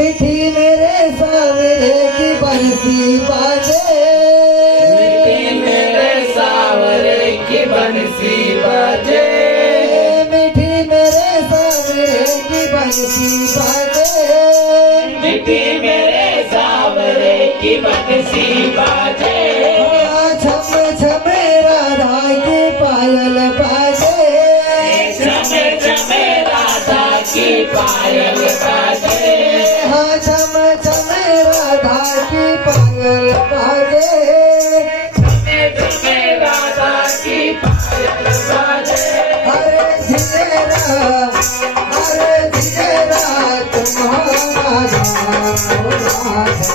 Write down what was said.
मीठी मेरे सावरे की बंसी बाजे, मीठी मेरे सावरे की बंसी बाजे, मीठी मेरे सावरे की बंसी बाजे, मीठी मेरे सावरे की बंसी बाजे। छम छम राधा की पायल बाजे, छम छम राधा की पायल बाजे, हाँ छम छम राधा की पायल बाजे, छम छम राधा की पायल बाजे। हरे जियरा तुम्हारा राधा राधा